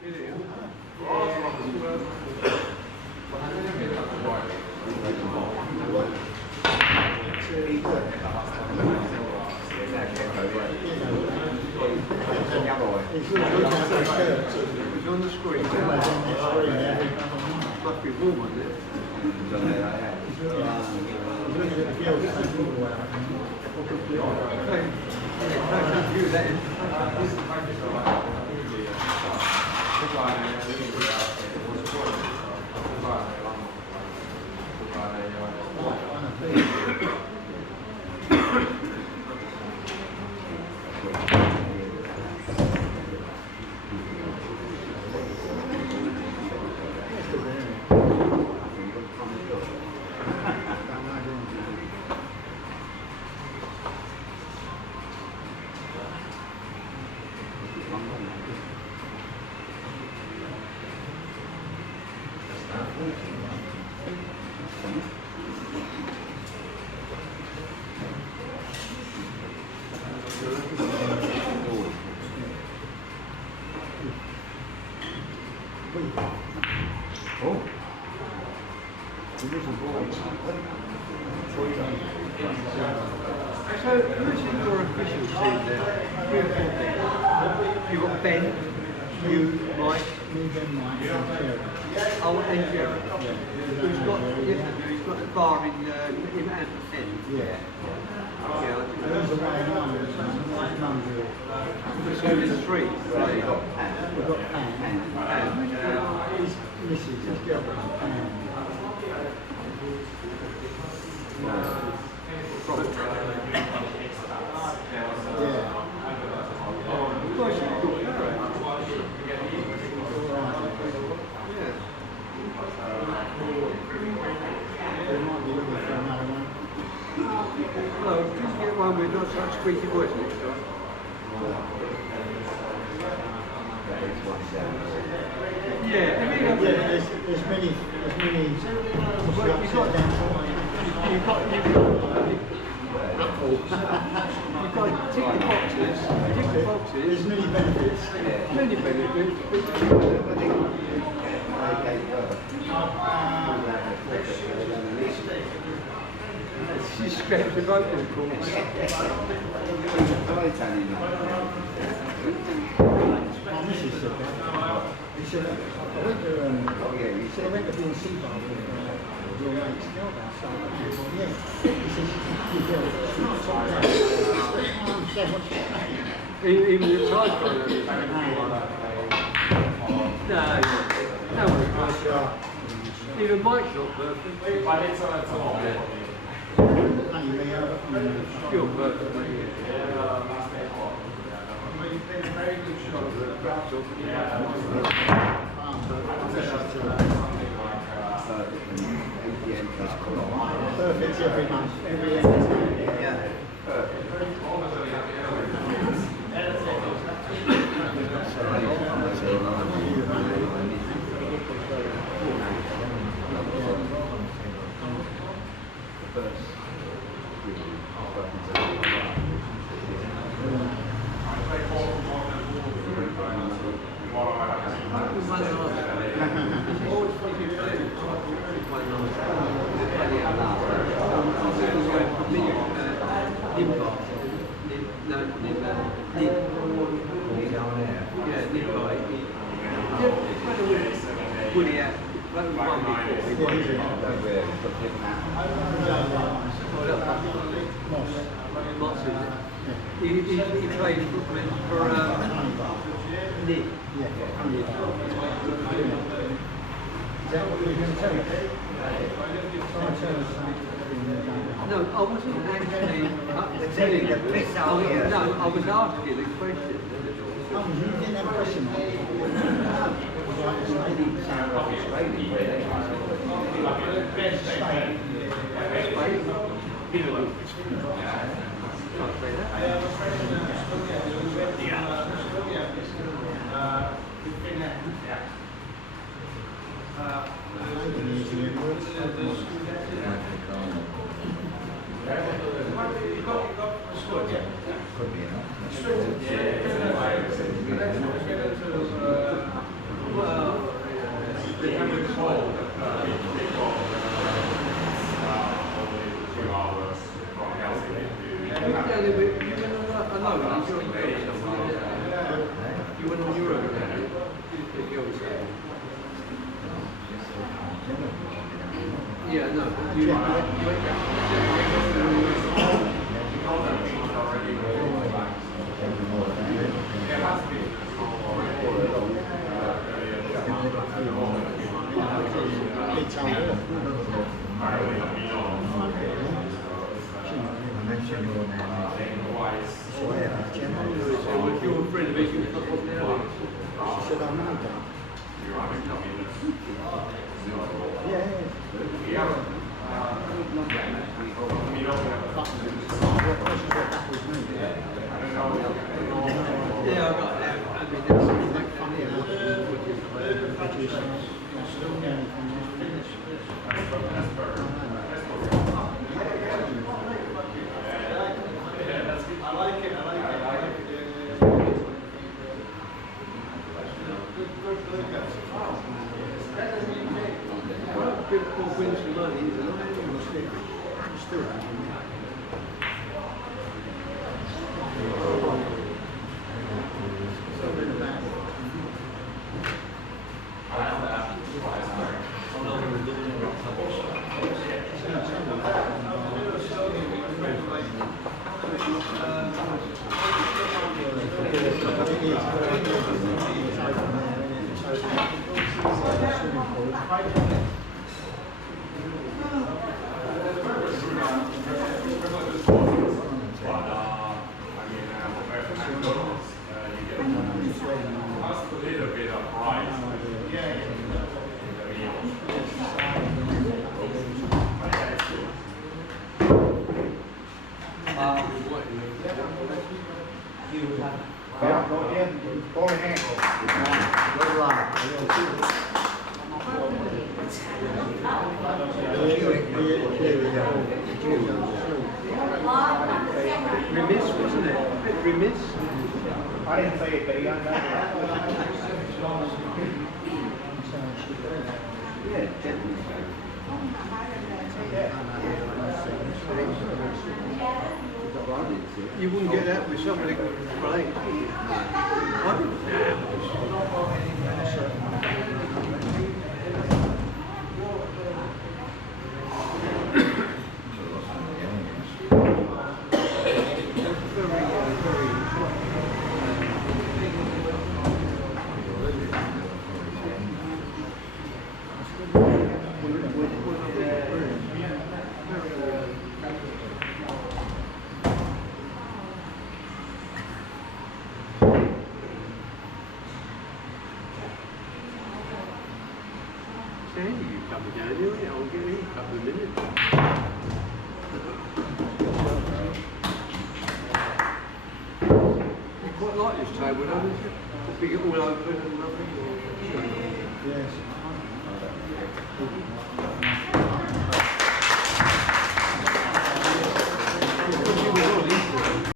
It's on the screen. Must be warm, is it? So, who's in your official team then? You've got Ben, you, Mike, oh, and Jerry. Who's got, he's got the bar in Anderson. Yeah. So there's three. Right? We've got Pam. His missus, his girlfriend, Pam. Well, just get one with not such squeaky voice next time. Yeah, there's many. You've got tick the boxes. There's many benefits. Many benefits. She scraps the vocal cords. My missus said that. He said, I went to B&C bar with your mates. Yeah. He says, you go. Even the tide brother. No one's perfect. Even Mike's not perfect. You're perfect, mate. Perfect every month. Yeah. He played for Nick. Is that what you were going to tell me? No, I wasn't actually telling you. No, I was asking a question. Oh, you didn't have a question? You went on Euro. Yeah, no, you if you were afraid of making a couple of now. Yeah, I got that. I mean, that's like funny People win some money, isn't it? Still, Remiss, wasn't it? A bit remiss. I didn't say it, but he undone Yeah, definitely. You wouldn't get that with somebody playing. You coming down here, I'll get in a couple of minutes. You quite like this table, don't you? Big it all open and lovely. yes.